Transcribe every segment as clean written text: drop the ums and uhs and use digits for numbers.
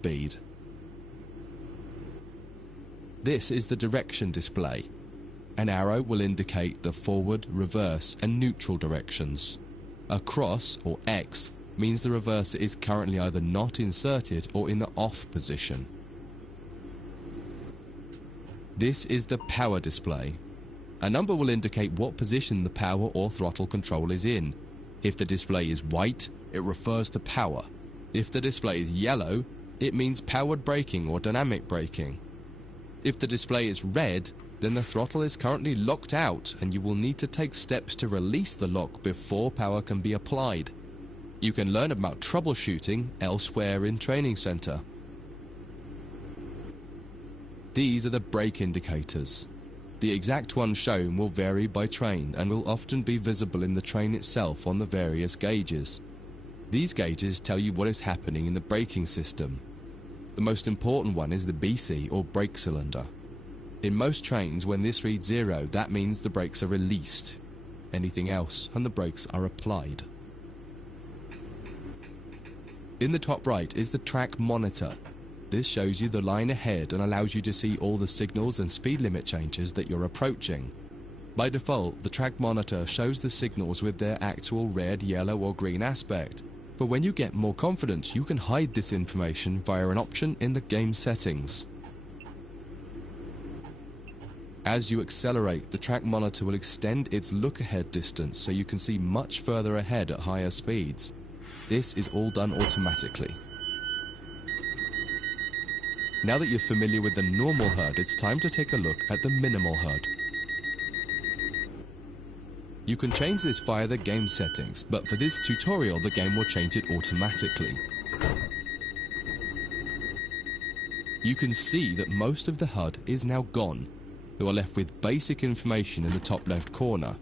speed. This is the direction display. An arrow will indicate the forward, reverse, and neutral directions. A cross, or X, means the reverser is currently either not inserted or in the off position. This is the power display. A number will indicate what position the power or throttle control is in. If the display is white, it refers to power. If the display is yellow, it means powered braking or dynamic braking. If the display is red, then the throttle is currently locked out and you will need to take steps to release the lock before power can be applied. You can learn about troubleshooting elsewhere in Training Center. These are the brake indicators. The exact one shown will vary by train and will often be visible in the train itself on the various gauges. These gauges tell you what is happening in the braking system. The most important one is the BC, or brake cylinder. In most trains, when this reads 0, that means the brakes are released. Anything else, and the brakes are applied. In the top right is the track monitor. This shows you the line ahead and allows you to see all the signals and speed limit changes that you're approaching. By default, the track monitor shows the signals with their actual red, yellow, or green aspect. But when you get more confident, you can hide this information via an option in the game settings. As you accelerate, the track monitor will extend its look-ahead distance so you can see much further ahead at higher speeds. This is all done automatically. Now that you're familiar with the normal HUD, it's time to take a look at the minimal HUD. You can change this via the game settings, but for this tutorial the game will change it automatically. You can see that most of the HUD is now gone. You are left with basic information in the top left corner.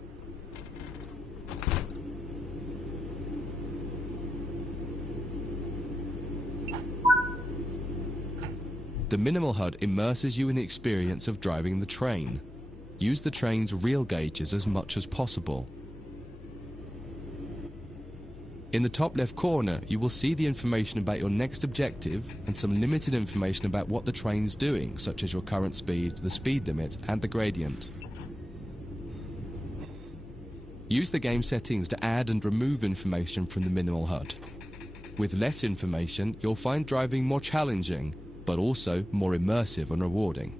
The minimal HUD immerses you in the experience of driving the train. Use the train's real gauges as much as possible. In the top left corner, you will see the information about your next objective and some limited information about what the train's doing, such as your current speed, the speed limit, and the gradient. Use the game settings to add and remove information from the minimal HUD. With less information, you'll find driving more challenging, but also more immersive and rewarding.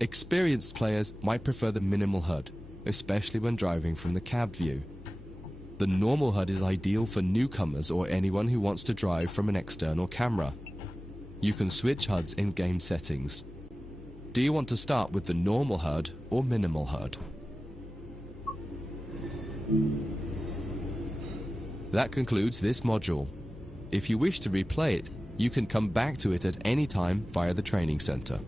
Experienced players might prefer the minimal HUD, especially when driving from the cab view. The normal HUD is ideal for newcomers or anyone who wants to drive from an external camera. You can switch HUDs in game settings. Do you want to start with the normal HUD or minimal HUD? That concludes this module. If you wish to replay it, you can come back to it at any time via the Training Center.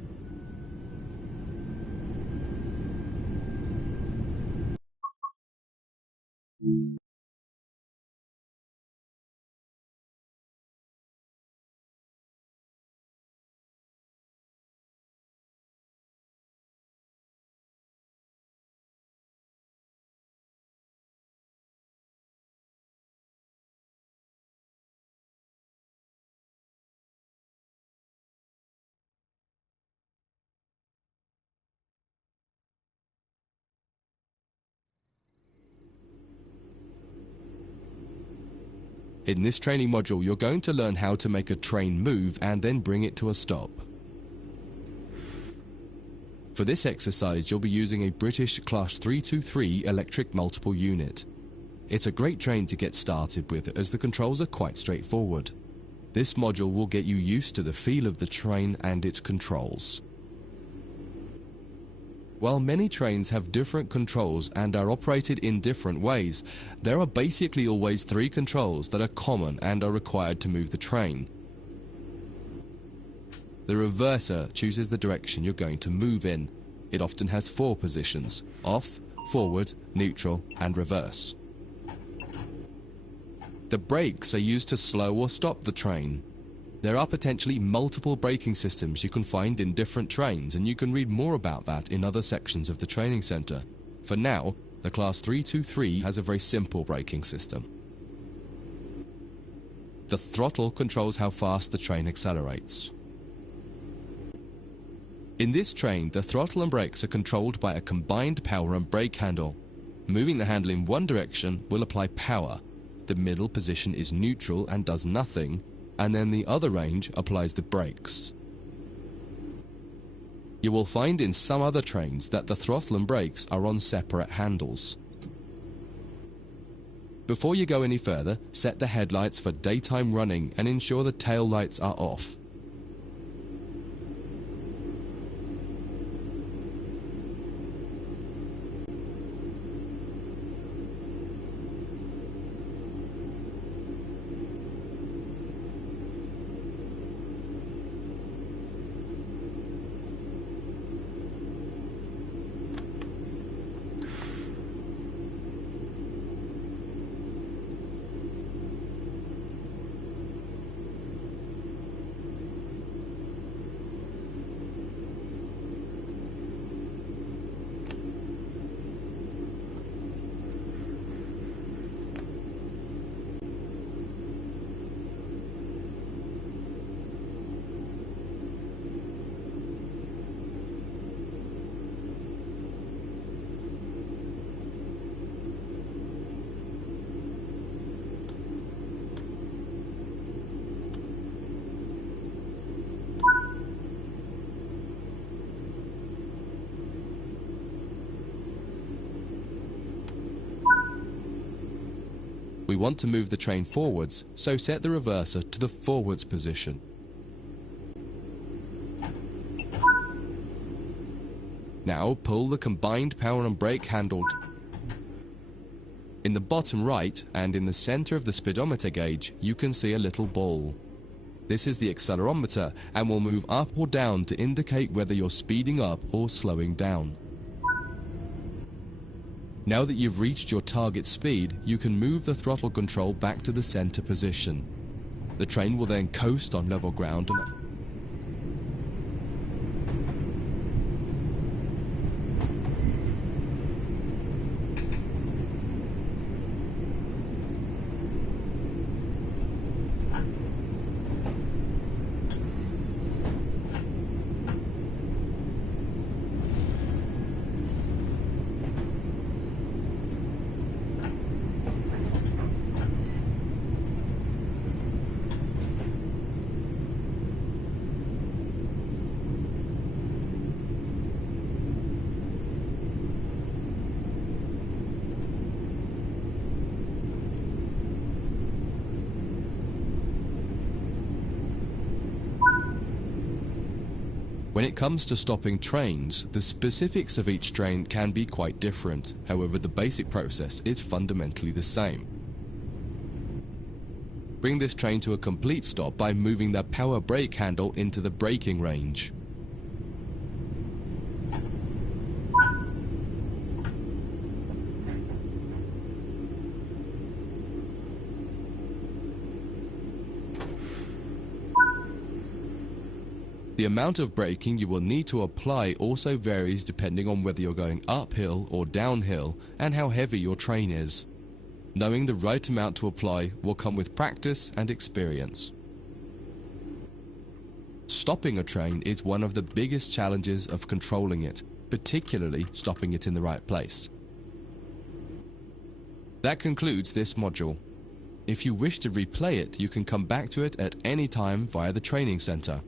In this training module, you're going to learn how to make a train move and then bring it to a stop. For this exercise, you'll be using a British Class 323 electric multiple unit. It's a great train to get started with as the controls are quite straightforward. This module will get you used to the feel of the train and its controls. While many trains have different controls and are operated in different ways, there are basically always 3 controls that are common and are required to move the train. The reverser chooses the direction you're going to move in. It often has 4 positions: off, forward, neutral, and reverse. The brakes are used to slow or stop the train. There are potentially multiple braking systems you can find in different trains, and you can read more about that in other sections of the Training Center. For now, the Class 323 has a very simple braking system. The throttle controls how fast the train accelerates. In this train, the throttle and brakes are controlled by a combined power and brake handle. Moving the handle in one direction will apply power. The middle position is neutral and does nothing, and then the other range applies the brakes. You will find in some other trains that the throttle and brakes are on separate handles. Before you go any further, set the headlights for daytime running and ensure the tail lights are off. We want to move the train forwards, so set the reverser to the forwards position. Now pull the combined power and brake handle. In the bottom right and in the center of the speedometer gauge, you can see a little ball. This is the accelerometer and will move up or down to indicate whether you're speeding up or slowing down. Now that you've reached your target speed, you can move the throttle control back to the center position. The train will then coast on level ground and when it comes to stopping trains, the specifics of each train can be quite different. However, the basic process is fundamentally the same. Bring this train to a complete stop by moving the power brake handle into the braking range. The amount of braking you will need to apply also varies depending on whether you're going uphill or downhill and how heavy your train is. Knowing the right amount to apply will come with practice and experience. Stopping a train is one of the biggest challenges of controlling it, particularly stopping it in the right place. That concludes this module. If you wish to replay it, you can come back to it at any time via the training center.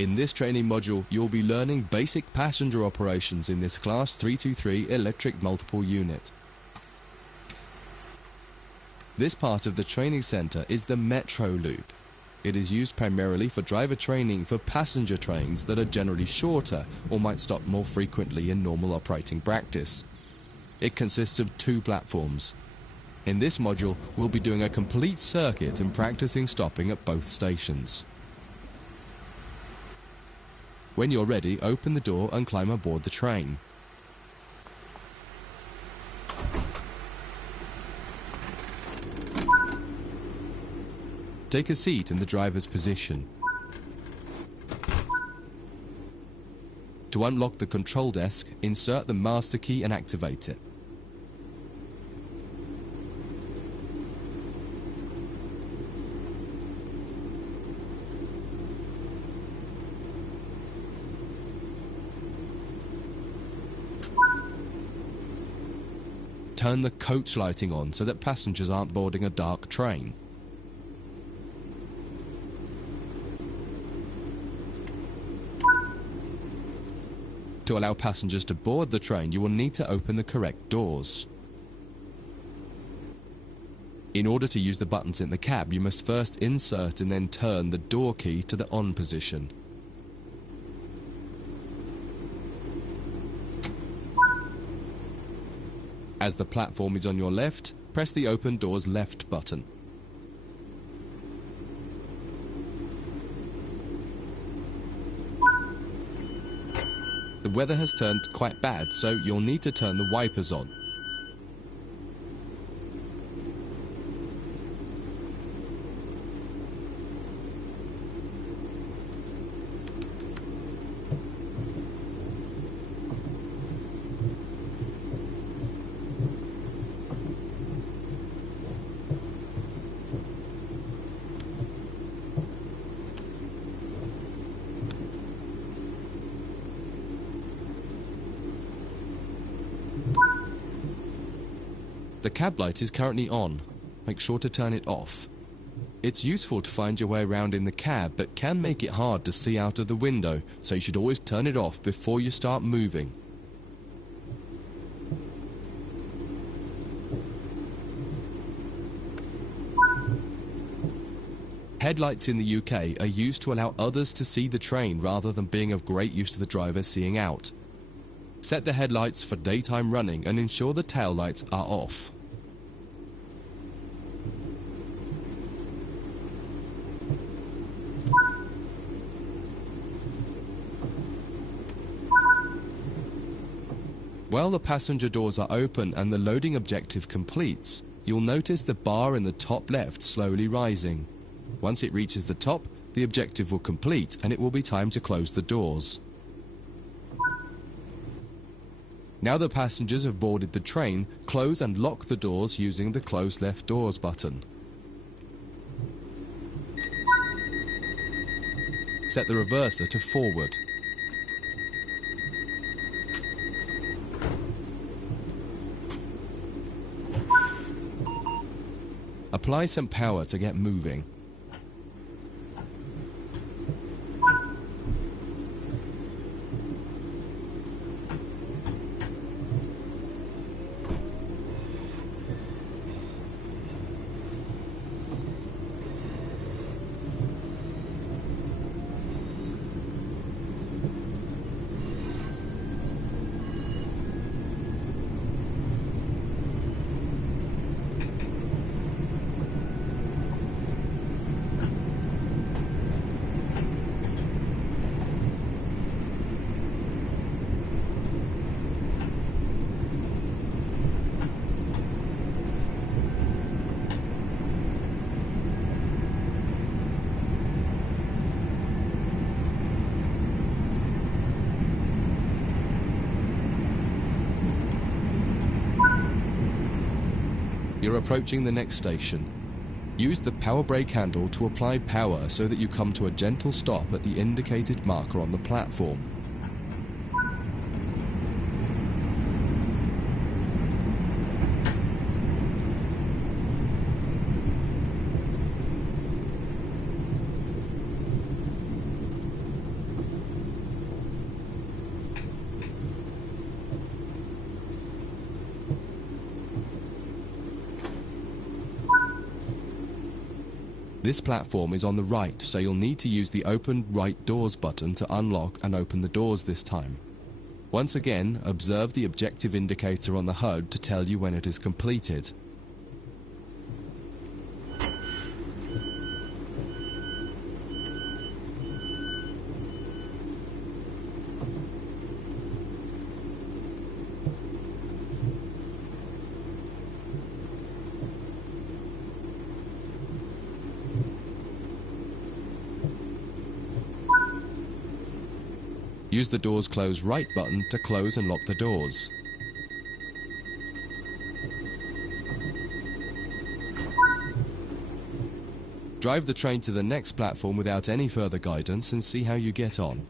In this training module, you'll be learning basic passenger operations in this Class 323 electric multiple unit. This part of the training centre is the Metro Loop. It is used primarily for driver training for passenger trains that are generally shorter or might stop more frequently in normal operating practice. It consists of 2 platforms. In this module, we'll be doing a complete circuit and practicing stopping at both stations. When you're ready, open the door and climb aboard the train. Take a seat in the driver's position. To unlock the control desk, insert the master key and activate it. Turn the coach lighting on so that passengers aren't boarding a dark train. To allow passengers to board the train, you will need to open the correct doors. In order to use the buttons in the cab, you must first insert and then turn the door key to the on position. As the platform is on your left, press the open doors left button. The weather has turned quite bad, so you'll need to turn the wipers on. The cab light is currently on. Make sure to turn it off. It's useful to find your way around in the cab, but can make it hard to see out of the window, so you should always turn it off before you start moving. Headlights in the UK are used to allow others to see the train rather than being of great use to the driver seeing out. Set the headlights for daytime running and ensure the tail lights are off. While the passenger doors are open and the loading objective completes, you'll notice the bar in the top left slowly rising. Once it reaches the top, the objective will complete and it will be time to close the doors. Now the passengers have boarded the train, close and lock the doors using the close left doors button. Set the reverser to forward. Apply some power to get moving. You're approaching the next station. Use the power brake handle to apply power so that you come to a gentle stop at the indicated marker on the platform. This platform is on the right, so you'll need to use the Open Right Doors button to unlock and open the doors this time. Once again, observe the objective indicator on the HUD to tell you when it is completed. Use the Doors Close Right button to close and lock the doors. Drive the train to the next platform without any further guidance and see how you get on.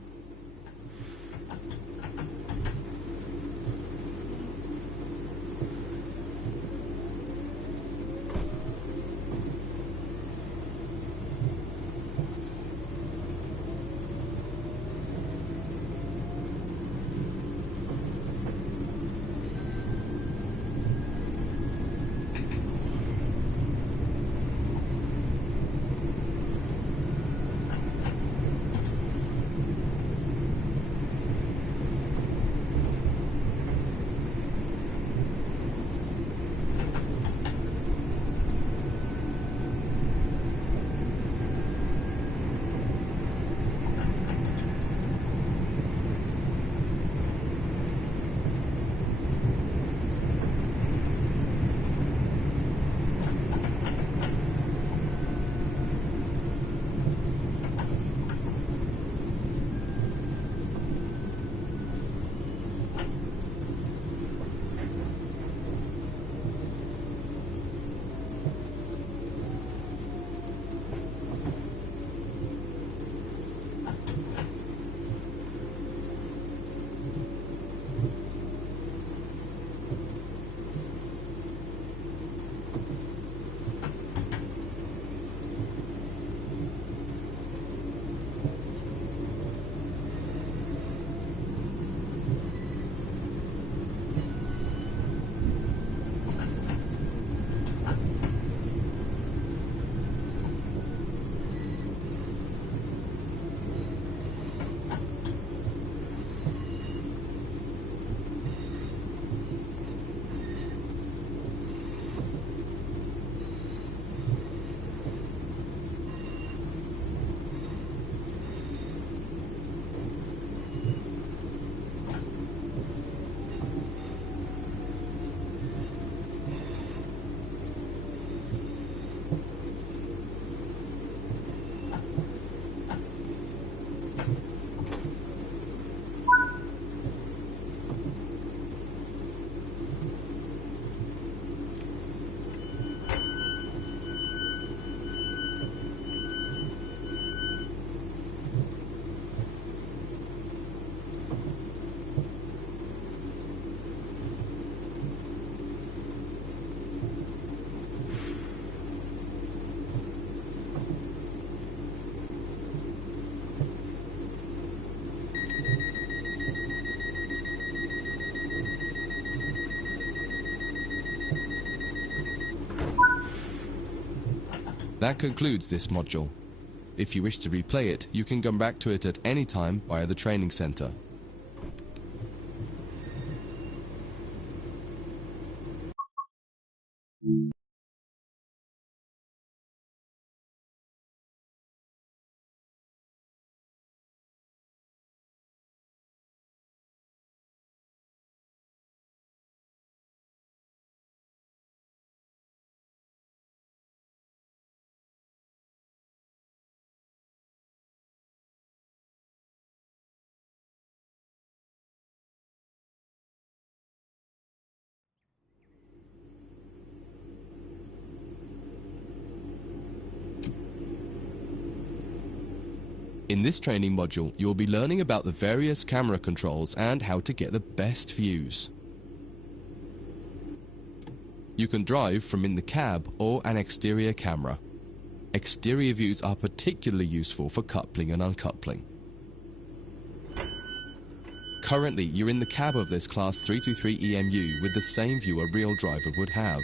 That concludes this module. If you wish to replay it, you can come back to it at any time via the training center. In this training module, you'll be learning about the various camera controls and how to get the best views. You can drive from in the cab or an exterior camera. Exterior views are particularly useful for coupling and uncoupling. Currently, you're in the cab of this Class 323 EMU with the same view a real driver would have.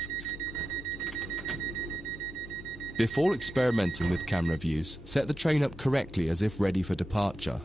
Before experimenting with camera views, set the train up correctly as if ready for departure.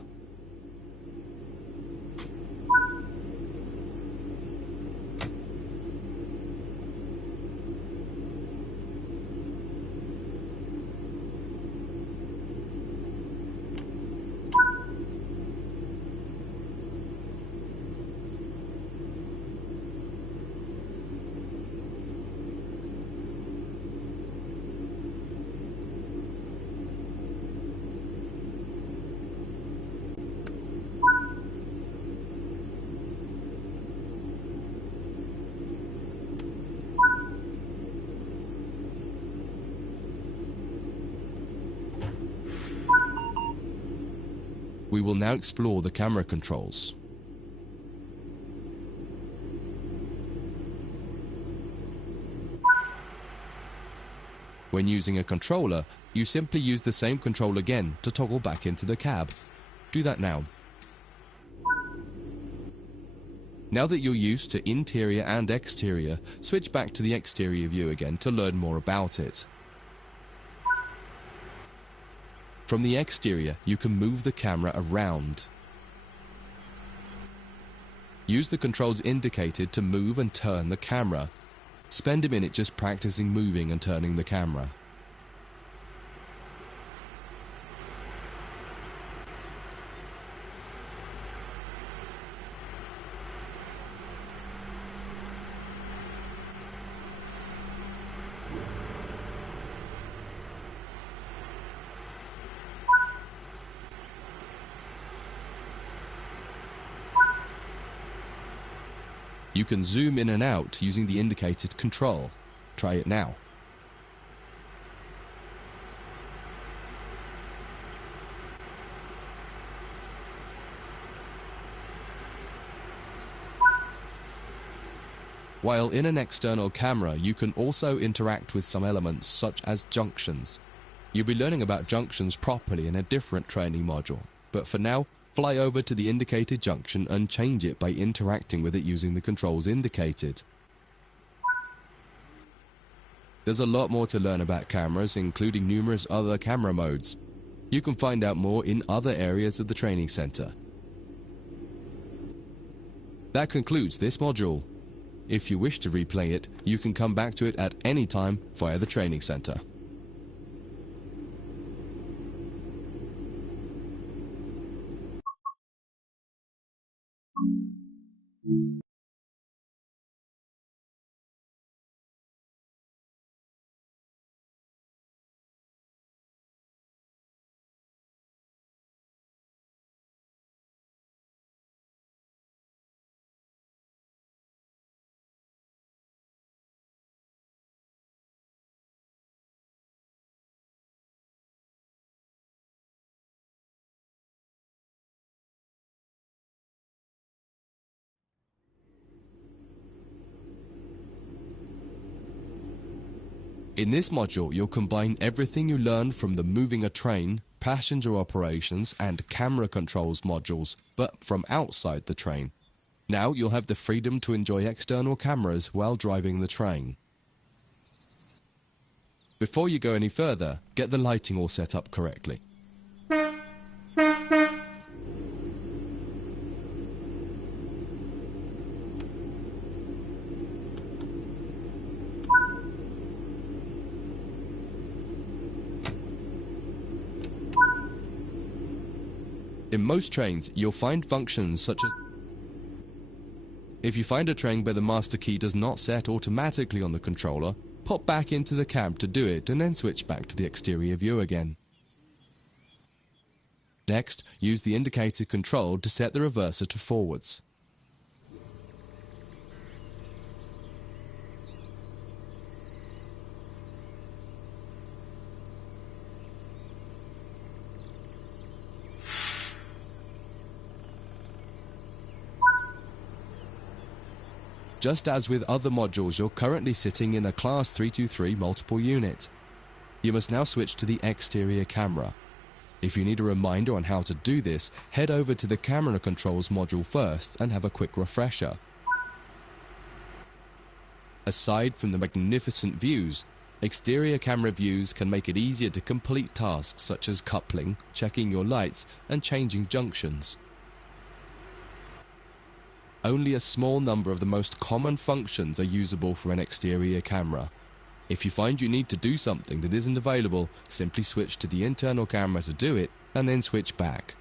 We will now explore the camera controls. When using a controller, you simply use the same control again to toggle back into the cab. Do that now. Now that you're used to interior and exterior, switch back to the exterior view again to learn more about it. From the exterior, you can move the camera around. Use the controls indicated to move and turn the camera. Spend a minute just practicing moving and turning the camera. You can zoom in and out using the indicated control. Try it now. While in an external camera, you can also interact with some elements such as junctions. You'll be learning about junctions properly in a different training module, but for now, fly over to the indicated junction and change it by interacting with it using the controls indicated. There's a lot more to learn about cameras, including numerous other camera modes. You can find out more in other areas of the training center. That concludes this module. If you wish to replay it, you can come back to it at any time via the training center. In this module, you'll combine everything you learned from the moving a train, passenger operations, and camera controls modules, but from outside the train. Now you'll have the freedom to enjoy external cameras while driving the train. Before you go any further, get the lighting all set up correctly. In most trains, you'll find functions such as if you find a train where the master key does not set automatically on the controller, pop back into the cab to do it and then switch back to the exterior view again. Next, use the indicated control to set the reverser to forwards. Just as with other modules, you're currently sitting in a Class 323 multiple unit. You must now switch to the exterior camera. If you need a reminder on how to do this, head over to the camera controls module first and have a quick refresher. Aside from the magnificent views, Exterior camera views can make it easier to complete tasks such as coupling, checking your lights, and changing junctions. Only a small number of the most common functions are usable for an exterior camera. If you find you need to do something that isn't available, simply switch to the internal camera to do it, and then switch back.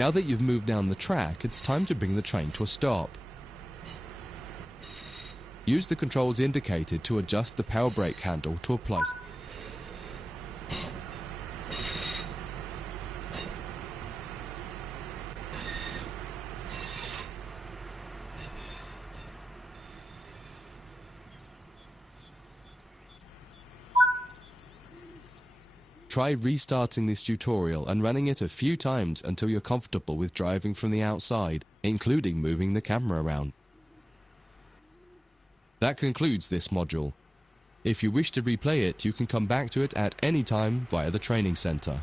Now that you've moved down the track, it's time to bring the train to a stop. Use the controls indicated to adjust the power brake handle to apply. Try restarting this tutorial and running it a few times until you're comfortable with driving from the outside, including moving the camera around. That concludes this module. If you wish to replay it, you can come back to it at any time via the training center.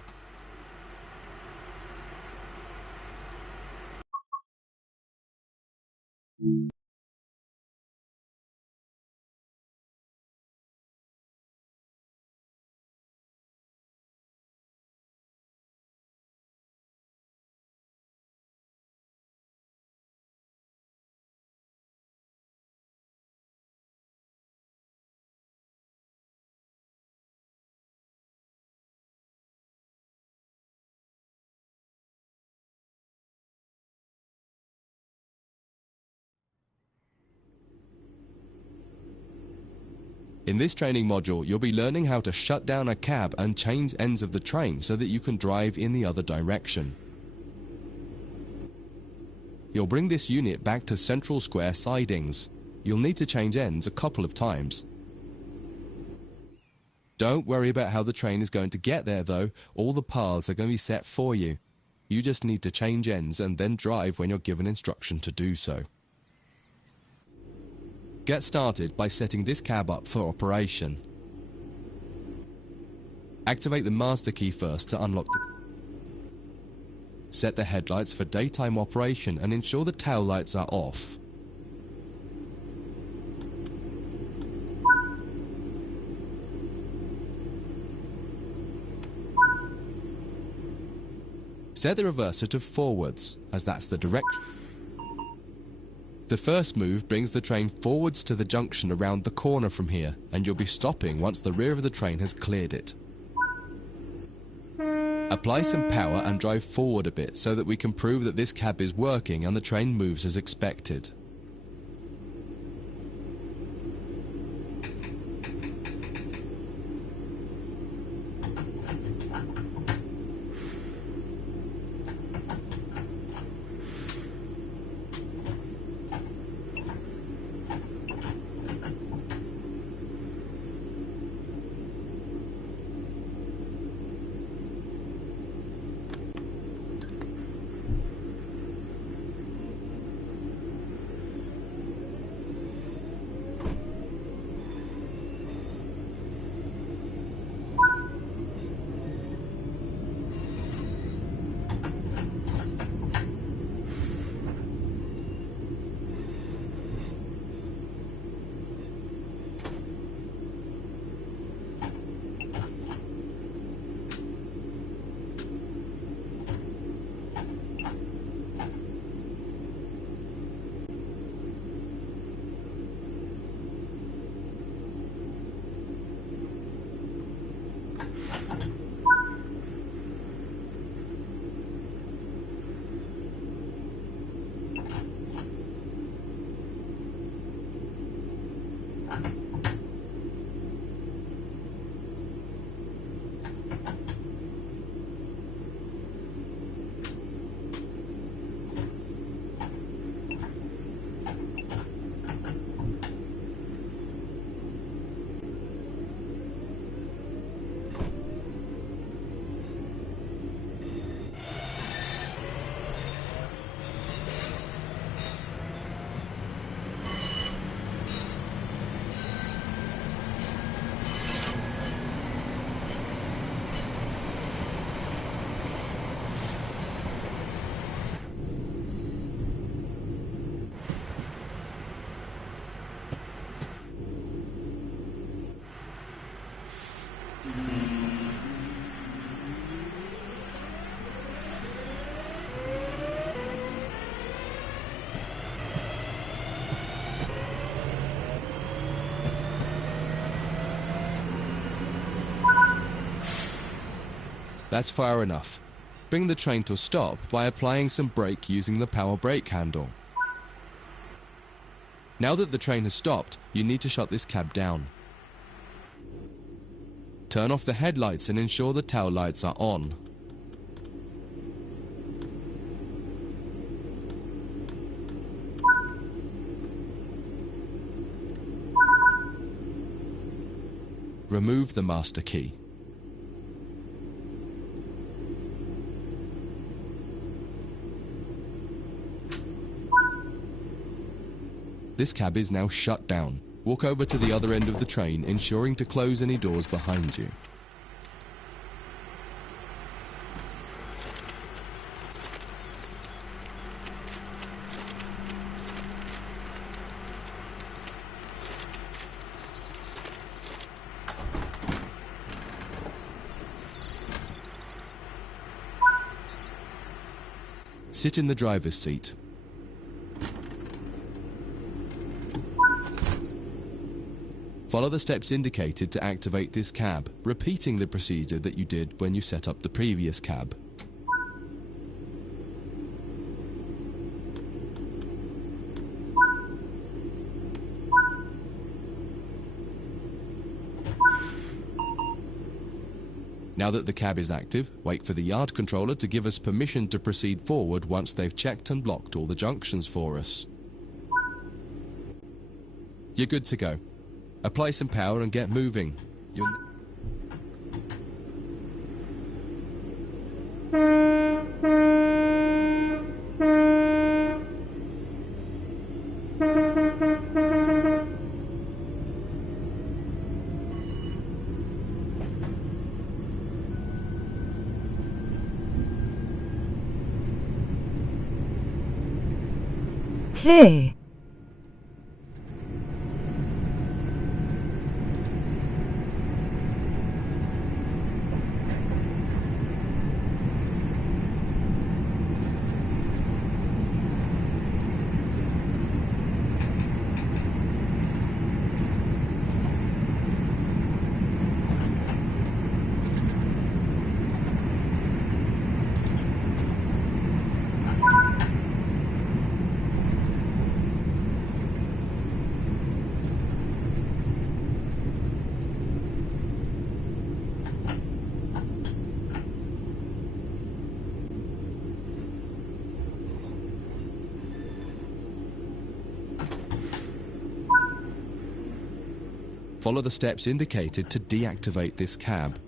In this training module, you'll be learning how to shut down a cab and change ends of the train so that you can drive in the other direction. You'll bring this unit back to central square sidings. You'll need to change ends a couple of times. Don't worry about how the train is going to get there though, all the paths are going to be set for you. You just need to change ends and then drive when you're given instruction to do so. Get started by setting this cab up for operation. Activate the master key first to unlock the... Set the headlights for daytime operation and ensure the tail lights are off. Set the reverser to forwards, as that's the direction. The first move brings the train forwards to the junction around the corner from here, and you'll be stopping once the rear of the train has cleared it. Apply some power and drive forward a bit so that we can prove that this cab is working and the train moves as expected. That's far enough. Bring the train to a stop by applying some brake using the power brake handle. Now that the train has stopped, you need to shut this cab down. Turn off the headlights and ensure the tail lights are on. Remove the master key. This cab is now shut down. Walk over to the other end of the train, ensuring to close any doors behind you. Sit in the driver's seat. Follow the steps indicated to activate this cab, repeating the procedure that you did when you set up the previous cab. Now that the cab is active, wait for the yard controller to give us permission to proceed forward once they've checked and blocked all the junctions for us. You're good to go. Apply some power and get moving. Hey. follow the steps indicated to deactivate this cab.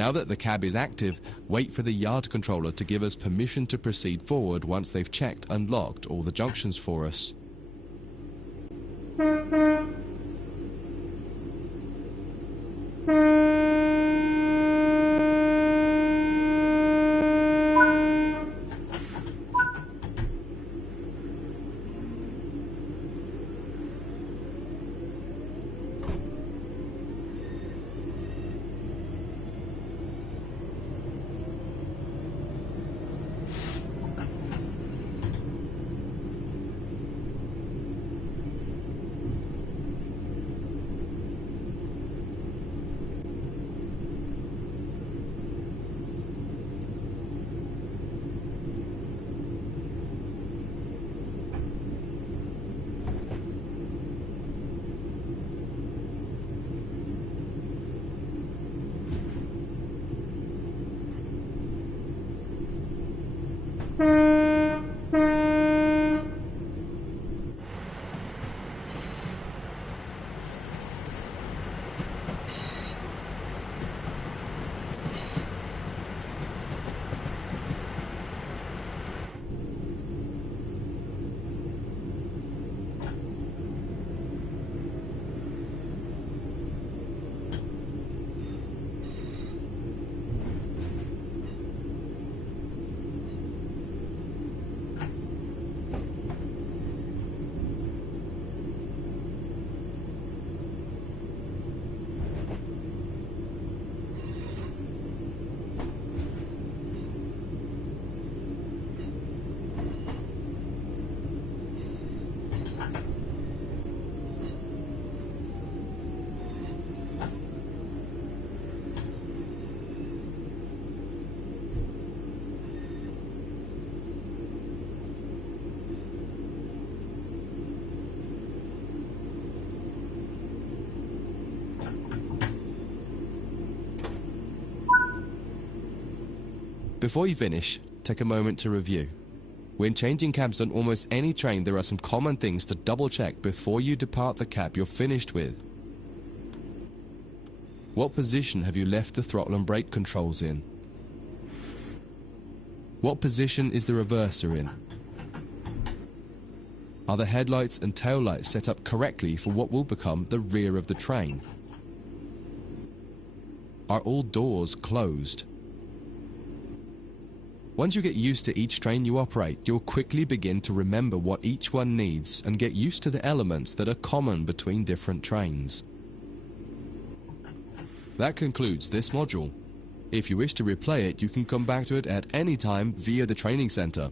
Now that the cab is active, wait for the yard controller to give us permission to proceed forward once they've checked and locked all the junctions for us. Before you finish, take a moment to review. When changing cabs on almost any train, there are some common things to double check before you depart the cab you're finished with. What position have you left the throttle and brake controls in? What position is the reverser in? Are the headlights and taillights set up correctly for what will become the rear of the train? Are all doors closed? Once you get used to each train you operate, you'll quickly begin to remember what each one needs and get used to the elements that are common between different trains. That concludes this module. If you wish to replay it, you can come back to it at any time via the training center.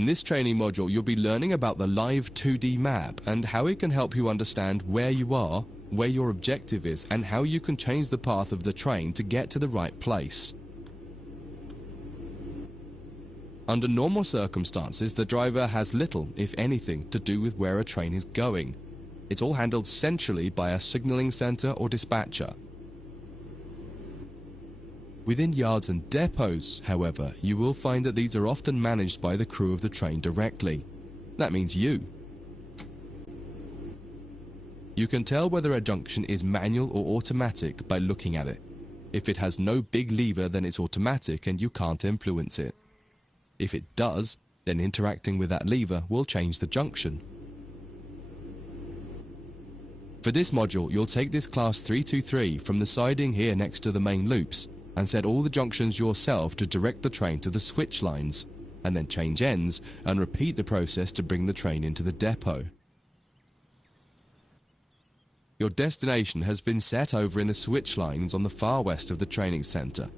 In this training module, you'll be learning about the live 2D map and how it can help you understand where you are, where your objective is, and how you can change the path of the train to get to the right place. Under normal circumstances, the driver has little, if anything, to do with where a train is going. It's all handled centrally by a signalling center or dispatcher. Within yards and depots, however, you will find that these are often managed by the crew of the train directly. That means you. You can tell whether a junction is manual or automatic by looking at it. If it has no big lever, then it's automatic and you can't influence it. If it does, then interacting with that lever will change the junction. For this module, you'll take this class 323 from the siding here next to the main loops and set all the junctions yourself to direct the train to the switch lines, and then change ends and repeat the process to bring the train into the depot. Your destination has been set over in the switch lines on the far west of the training center.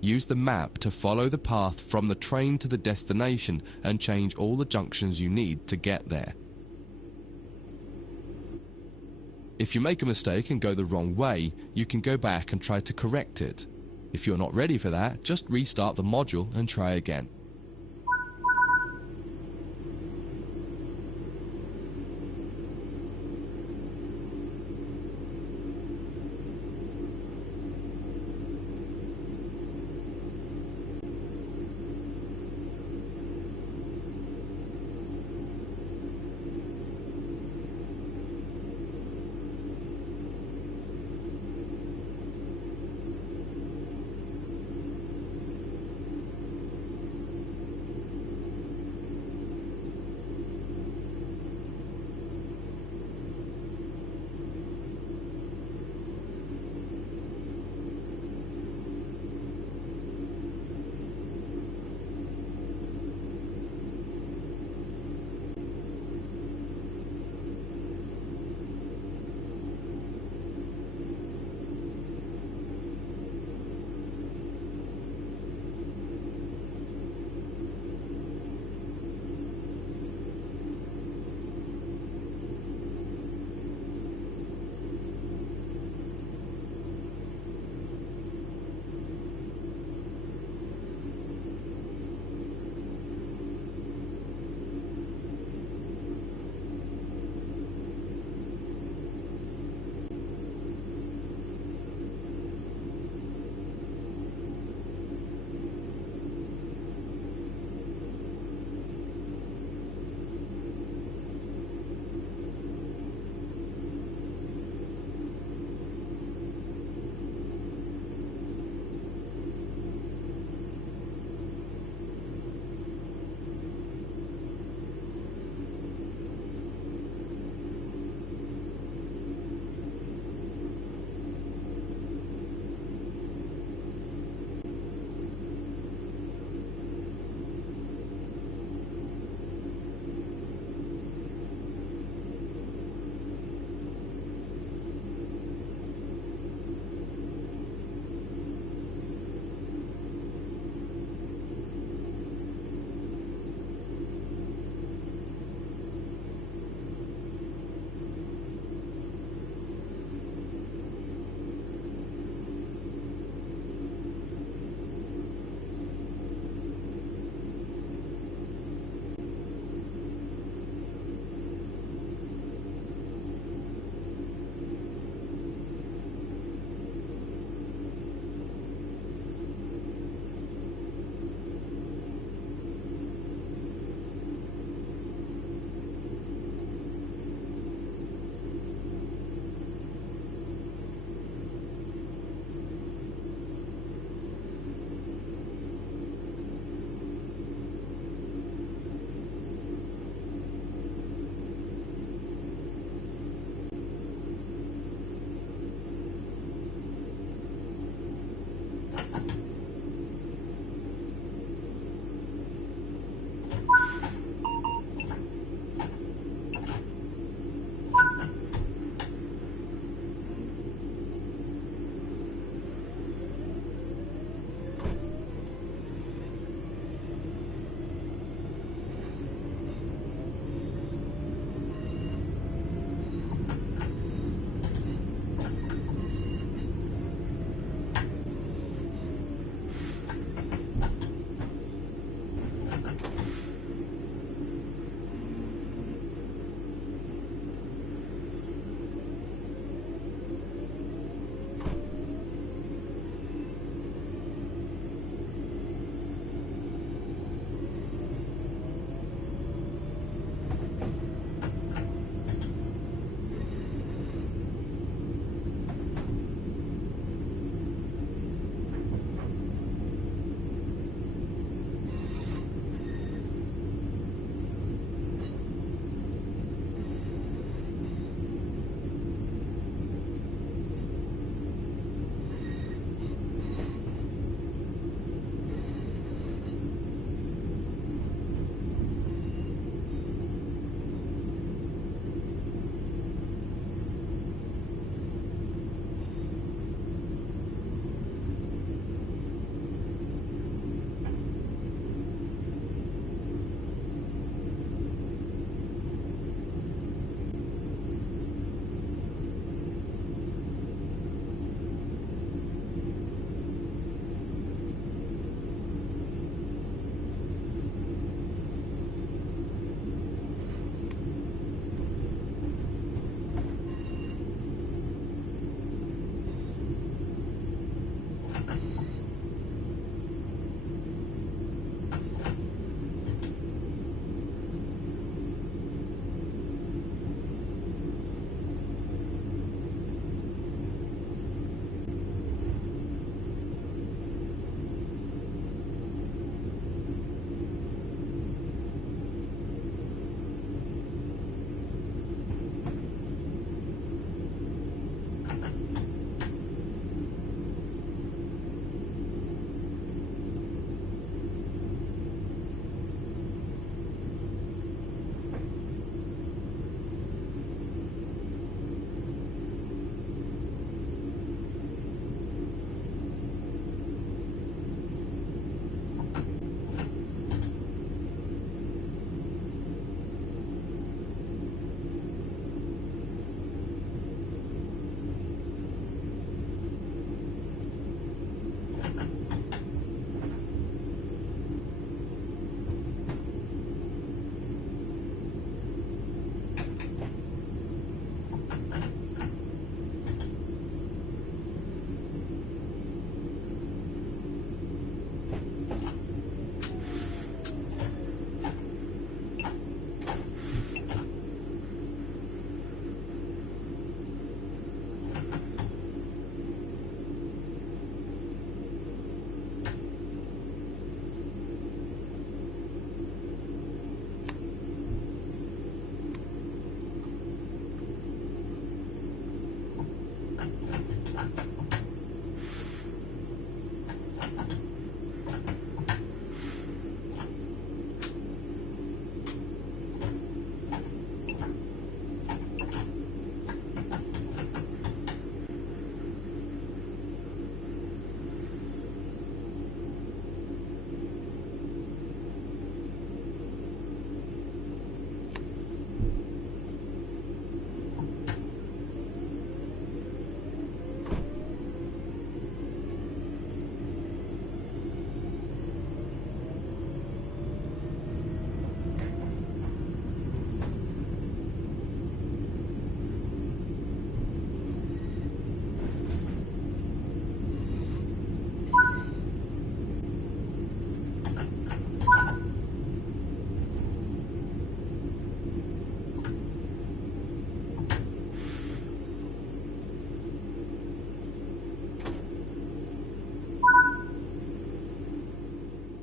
Use the map to follow the path from the train to the destination and change all the junctions you need to get there. If you make a mistake and go the wrong way, you can go back and try to correct it. If you're not ready for that, just restart the module and try again.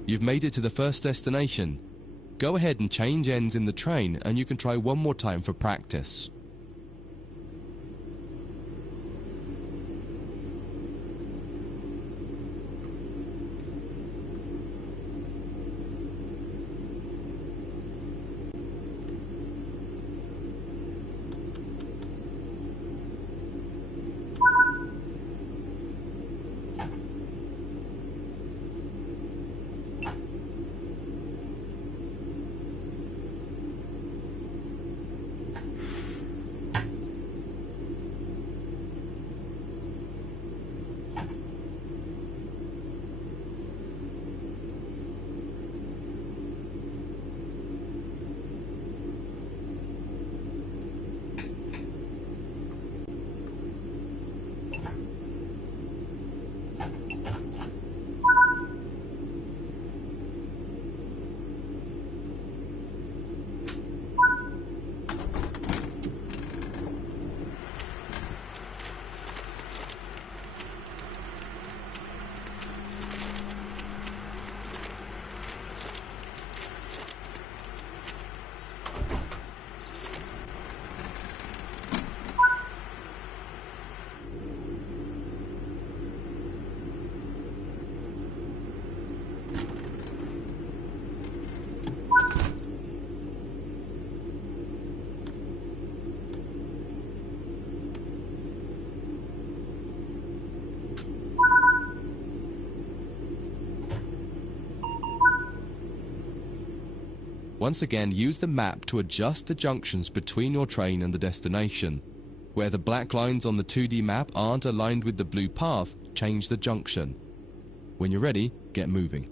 You've made it to the first destination. Go ahead and change ends in the train and you can try one more time for practice. Once again, use the map to adjust the junctions between your train and the destination. Where the black lines on the 2D map aren't aligned with the blue path, change the junction. When you're ready, get moving.